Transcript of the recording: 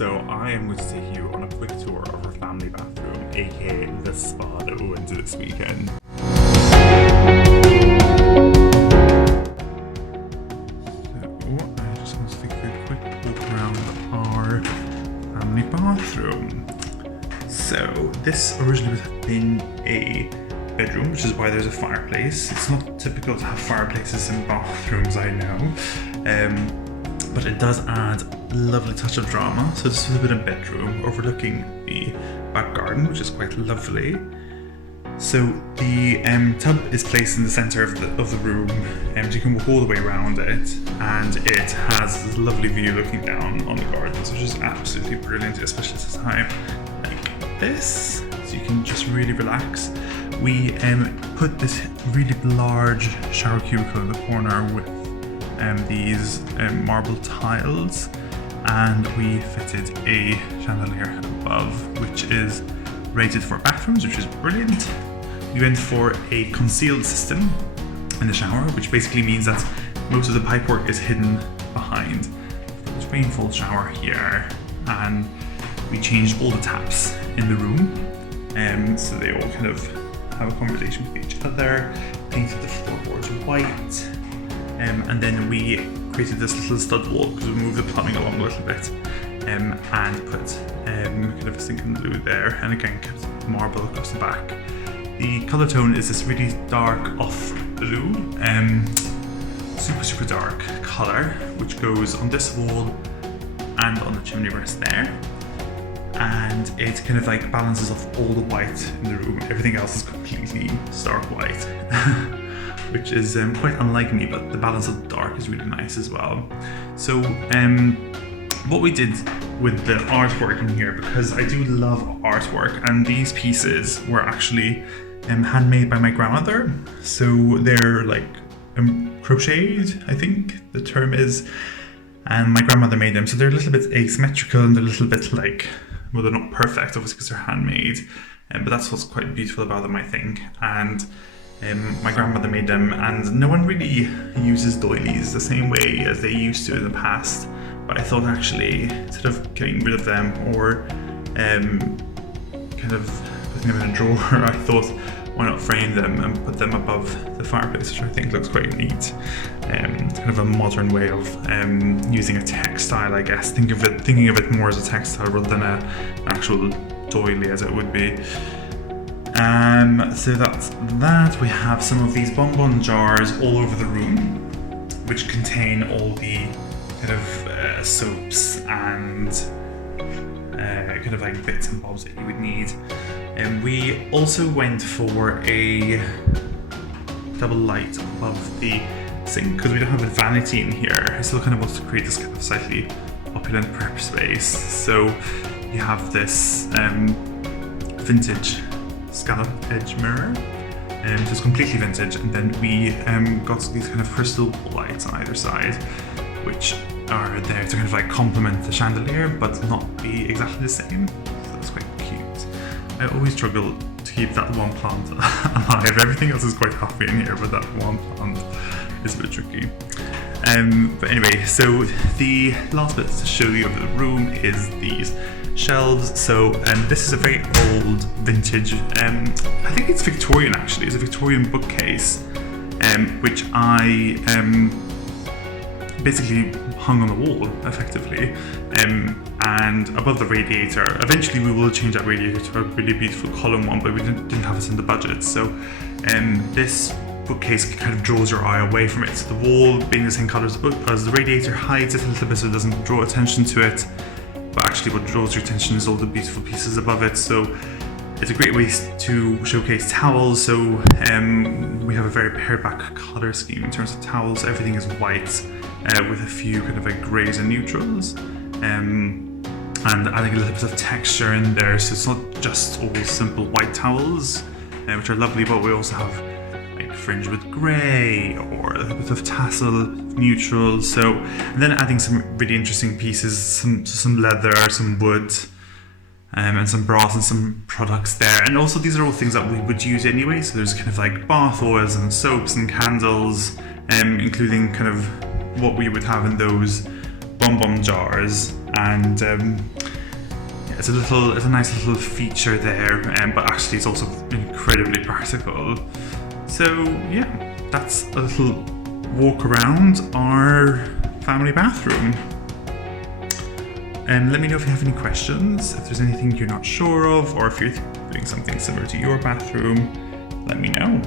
So I am going to take you on a quick tour of our family bathroom, aka the spa that we went to this weekend. So I just want to take a quick walk around our family bathroom. So this originally would have been a bedroom, which is why there's a fireplace. It's not typical to have fireplaces in bathrooms, I know. But it does add a lovely touch of drama. So this is a bit of bedroom overlooking the back garden, which is quite lovely. So the tub is placed in the center of the room, and you can walk all the way around it, and it has this lovely view looking down on the gardens, which is absolutely brilliant, especially at a time like this. So you can just really relax. We put this really large shower cubicle in the corner with these marble tiles, and we fitted a chandelier above, which is rated for bathrooms, which is brilliant. We went for a concealed system in the shower, which basically means that most of the pipework is hidden behind this rainfall shower here, and we changed all the taps in the room, so they all kind of have a conversation with each other, painted the floorboards white. And then we created this little stud wall because we moved the plumbing along a little bit, and put kind of a sink and loo there, and again kept marble across the back. The colour tone is this really dark off blue, super dark colour, which goes on this wall and on the chimney breast there, and it kind of like balances off all the white in the room. Everything else is completely stark white. Which is quite unlike me, but the balance of the dark is really nice as well. So what we did with the artwork in here, because I do love artwork, and these pieces were actually handmade by my grandmother. So they're like crocheted, I think the term is, and my grandmother made them. So they're a little bit asymmetrical, and they're a little bit like, well, they're not perfect obviously because they're handmade, but that's what's quite beautiful about them, I think. And my grandmother made them, and no one really uses doilies the same way as they used to in the past. But I thought actually, instead of getting rid of them or kind of putting them in a drawer, I thought, why not frame them and put them above the fireplace, which I think looks quite neat. Kind of a modern way of using a textile, I guess. Thinking of it more as a textile rather than an actual doily as it would be. So that's that. We have some of these bonbon jars all over the room, which contain all the kind of soaps and kind of like bits and bobs that you would need. And we also went for a double light above the sink because we don't have a vanity in here. I still kind of want to create this kind of slightly opulent prep space. So you have this vintage scallop edge mirror, so it's completely vintage, and then we got these kind of crystal lights on either side, which are there to kind of like complement the chandelier but not be exactly the same. So that's quite cute. I always struggle to keep that one plant alive. Everything else is quite happy in here, but that one plant is a bit tricky. But anyway, so the last bit to show you of the room is these shelves. So this is a very old vintage, I think it's Victorian actually. It's a Victorian bookcase, which I basically hung on the wall effectively, and above the radiator. Eventually we will change that radiator to a really beautiful column one, but we didn't have it in the budget. So this bookcase kind of draws your eye away from it. So the wall being the same colour as the radiator hides it a little bit so it doesn't draw attention to it. But actually what draws your attention is all the beautiful pieces above it. So it's a great way to showcase towels. So we have a very pared back colour scheme in terms of towels. Everything is white with a few kind of like greys and neutrals, and adding a little bit of texture in there. So it's not just all simple white towels, which are lovely, but we also have like fringe with grey or a bit of tassel neutrals. So, and then adding some really interesting pieces, some leather, some wood, and some brass and some products there. And also these are all things that we would use anyway. So there's kind of like bath oils and soaps and candles, including kind of what we would have in those bonbon jars. And it's a nice little feature there, but actually it's also incredibly practical. So yeah, that's a little walk around our family bathroom. Let me know if you have any questions, if there's anything you're not sure of, or if you're doing something similar to your bathroom, let me know.